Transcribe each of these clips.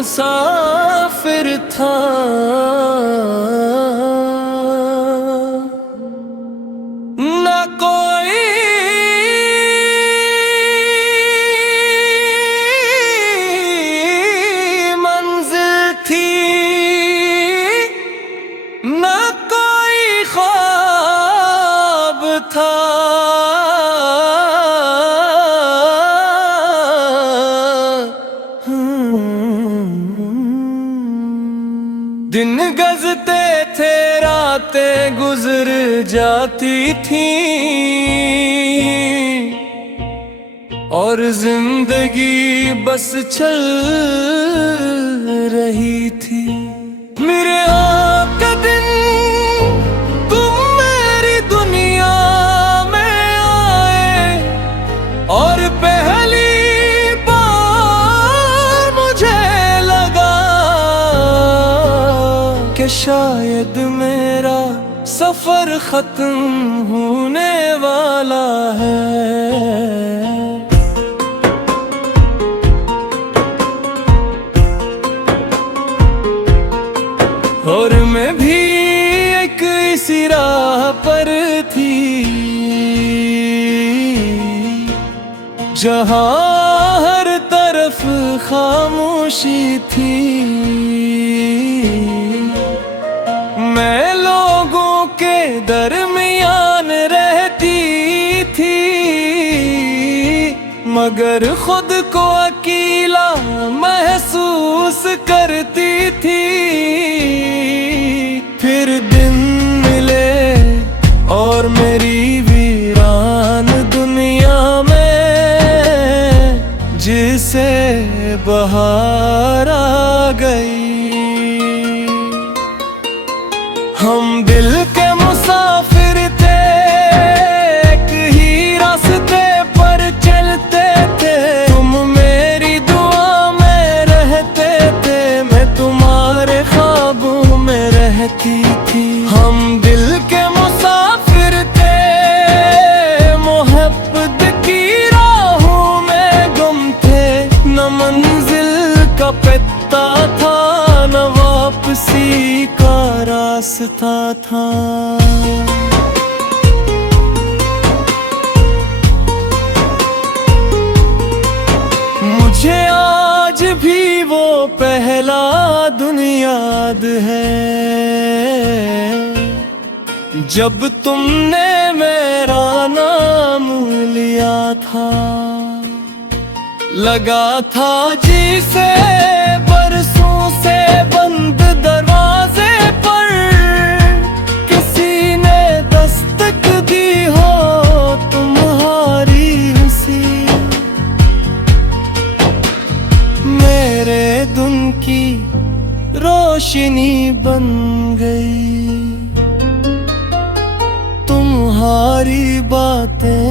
मुसाफिर था ना कोई मंजिल थी, ना कोई ख्वाब था। दिन गज़ते थे, रातें गुजर जाती थी और जिंदगी बस चल रही थी। मेरे आका दिन तुम मेरी दुनिया में आए और पहली बार मुझे लगा कि शायद मेरा सफर खत्म होने वाला है। और मैं भी एक इसी राह पर थी जहां हर तरफ खामोशी थी। मैं लोगों के दरमियान रहती थी मगर खुद को अकेला महसूस करती थी। फिर दिन मिले और मेरी वीरान दुनिया में जिसे बहार आ गई। हम दिल के मुसाफिर थे, एक ही रास्ते पर चलते थे। तुम मेरी दुआ में रहते थे, मैं तुम्हारे ख्वाबों में रहती थी। हम दिल के मुसाफिर थे, मोहब्बत की राहों में गुम थे। न मंजिल का पता था, न वापसी का रास्ता था। मुझे आज भी वो पहला दिन याद है जब तुमने मेरा नाम लिया था। लगा था जिसे बरसों से बंद दरवाजे पर किसी ने दस्तक दी हो तुम्हारी हंसी। मेरे दिन की रोशनी बन गई तुम्हारी बातें।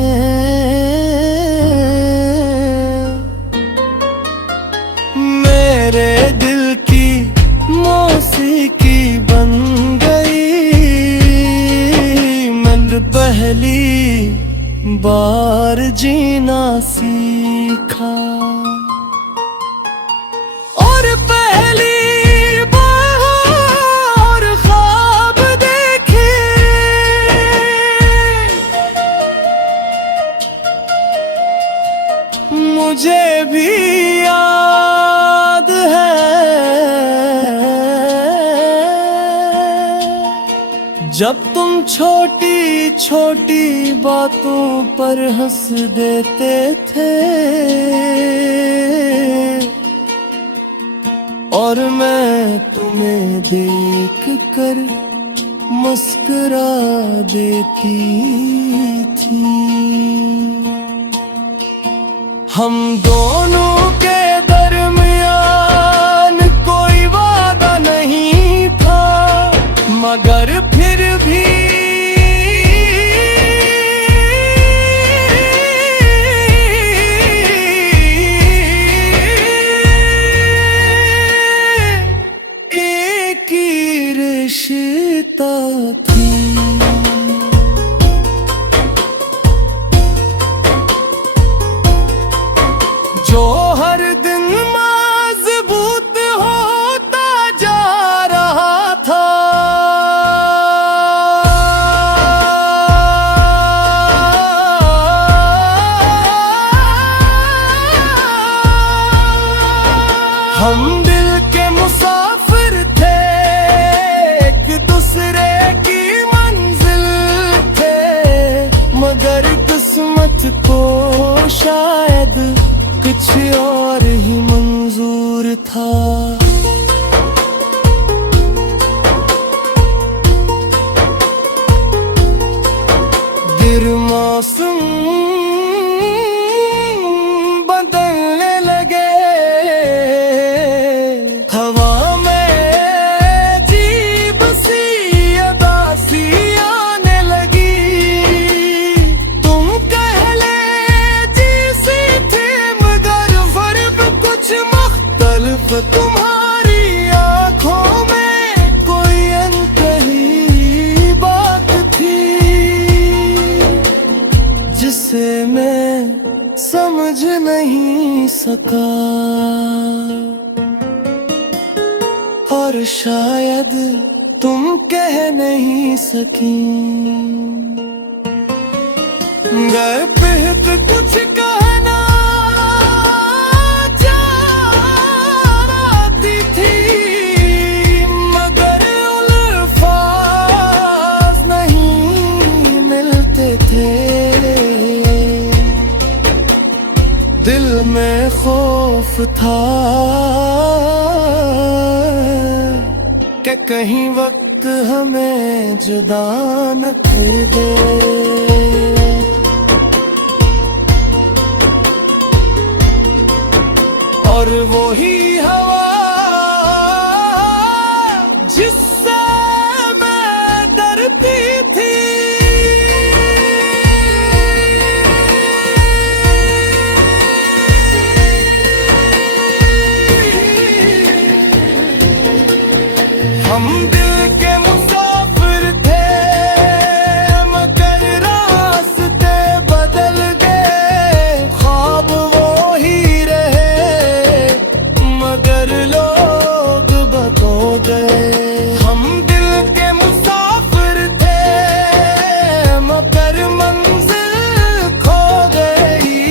मेरे दिल की मौसीकी बन गई। मैंने पहली बार जीना सीखा और पहली बार ख्वाब देखे। मुझे भी याद है जब तुम छोटी छोटी बातों पर हंस देते थे और मैं तुम्हें देख कर मुस्कुरा देती थी। हम दोनों के दरमियान कोई वादा नहीं था मगर फिर भी एक ही रिश्ता था। जो हर दिन मजबूत होता जा रहा था, हम दिल के मुसाफिर थे, एक दूसरे की मंजिल थे, मगर किस्मत को शायद कुछ और ही मंजूर था। गिर मौसम बदलने लगे, हवा में अजीब सी उदासी आने लगी। तुम पहले जैसी थी मगर फर्क कुछ मुख्तलिफ, तुम्हारी आंखों में कोई अनकही बात थी, जिसे मैं समझ नहीं सका, और शायद तुम कह नहीं सकी। गर पिहत कुछ कहना चाहती थी, मगर अल्फाज नहीं मिलते थे। दिल में खौफ था कि कहीं वक्त हमें जुदा न कर दे। और वो ही हवा जिससे मैं डरती थी, हम दिल के मुसाफिर थे, मगर रास्ते बदल गए। ख्वाब वो ही रहे, मगर लोग बदल गए। हम दिल के मुसाफिर थे, मगर मंजिल खो गई।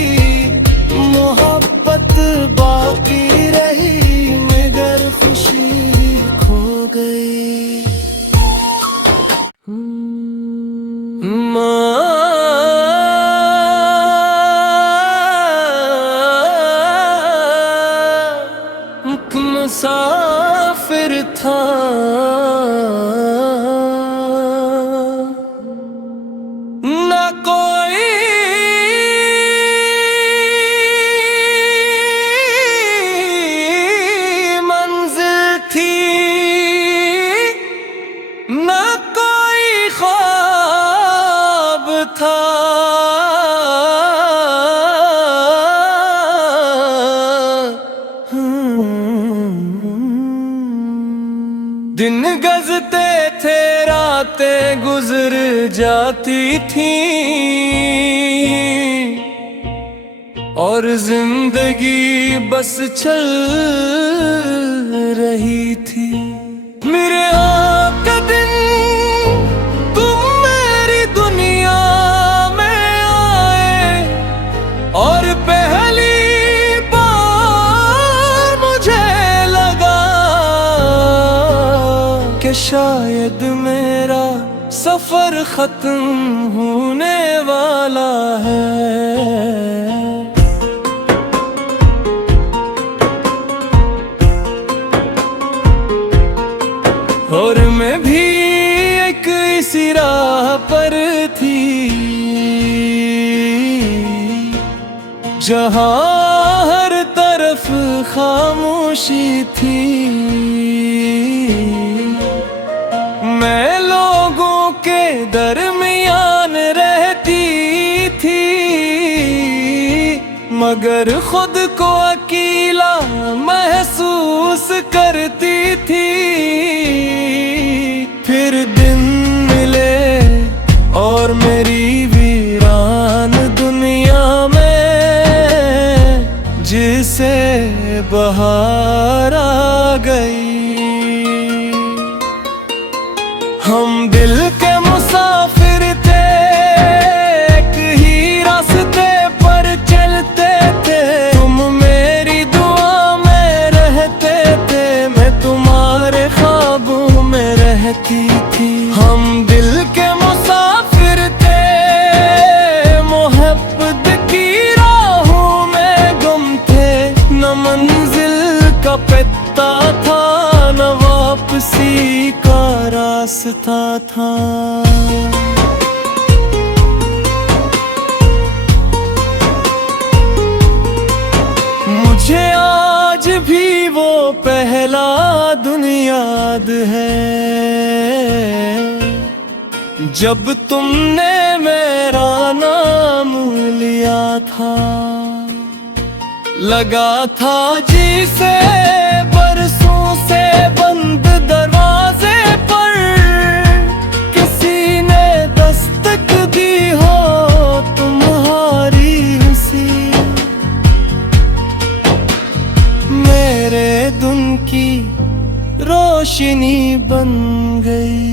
मोहब्बत बाकी रही, मगर खुशी खो गई। मुसाफिर था, ना कोई मंजिल थी, ना कोई ख्वाब था। दिन गजते थे, रातें गुजर जाती थी, और जिंदगी बस चल रही थी। मेरे आपका दिन तुम मेरी दुनिया में आए, और पहली बार मुझे लगा कि शायद मेरा सफर खत्म होने वाला है। और मैं भी एक इसी राह पर थी, जहां हर तरफ खामोशी थी। मैं लोगों के दरमियान रहती थी, मगर खुद को अकेला महसूस करती थी। फिर दिन मिले दिल के मुसाफिर थे, एक ही रास्ते पर चलते थे। तुम मेरी दुआ में रहते थे, मैं तुम्हारे ख्वाबों में रहती थी। हम दिल के मुसाफिर थे, मोहब्बत की राहों में गुम थे। न मंजिल का पता था, न वापसी का रास्ता था। मुझे आज भी वो पहला दिन याद है, जब तुमने मेरा नाम लिया था। लगा था जी से बरसों से बंद दरवाजे पर, किसी ने दस्तक दी हो तुम्हारी सी। मेरे दिन की रोशनी बन गई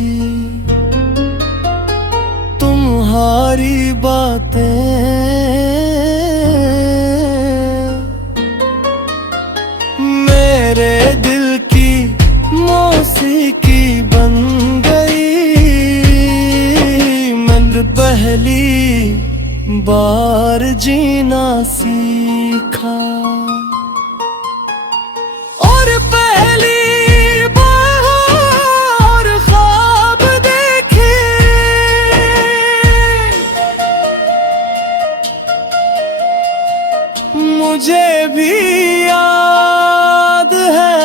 तुम्हारी बातें। मेरे दिल की मौसीकी बन गई, मैंने पहली बार जीना सीखा। और पहली बार ख्वाब देखे, मुझे भी याद है,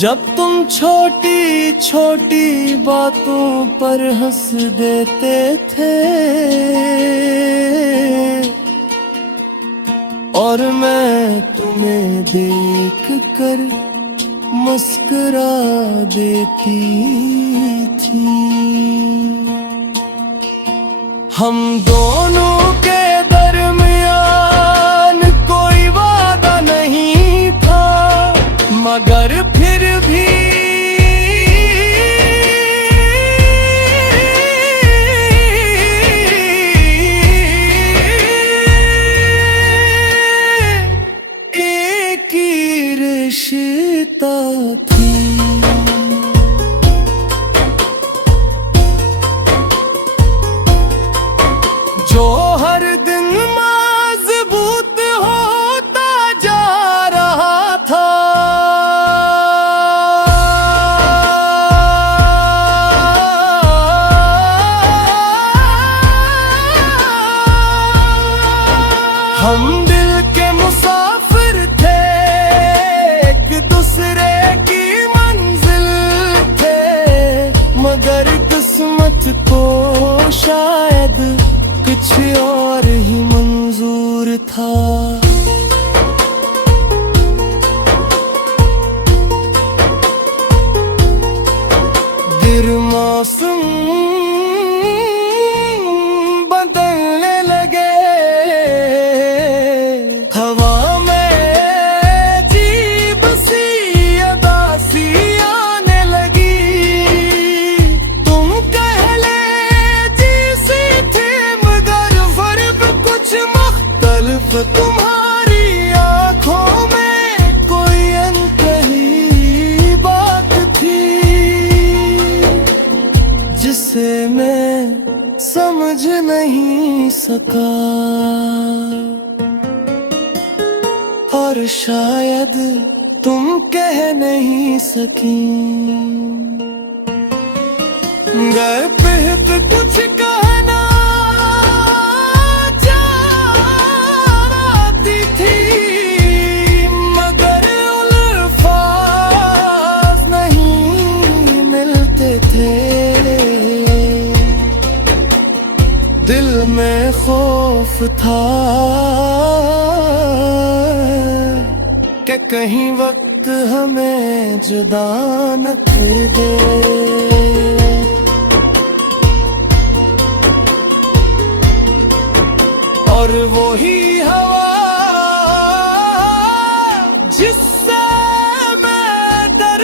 जब तुम छोटी छोटी बातों पर हंस देते थे, और मैं तुम्हें देख कर मुस्कुरा देती थी। हम दोनों के दरमियान कोई वादा नहीं था, मगर फिर भी एक ही रिश्ता थी। जो हर दिन मजबूत होता जा रहा था। हम दिल के मुसाफिर थे, एक दूसरे की मंजिल थे, मगर किस्मत को शायद कुछ और ही मंजूर था। फिर मौसम बदलने लगे, हवा में अजीब सी उदासी आने लगी। तुम पहले जैसी थे, मगर फर्क कुछ मुख्तलिफ। तुम्हारी आंखों में कोई अनकही बात थी, जिसे मैं समझ नहीं सका, और शायद तुम कह नहीं सकी। घर पे तो कुछ कहना चाहती थी, मगर अल्फाज नहीं मिलते थे। दिल में खौफ था कि कहीं वक्त हमें जुदा न कर दे। और वो ही हवा जिससे मैं डर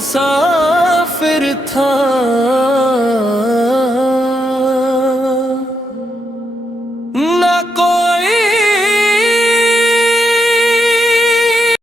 मुसाफिर था।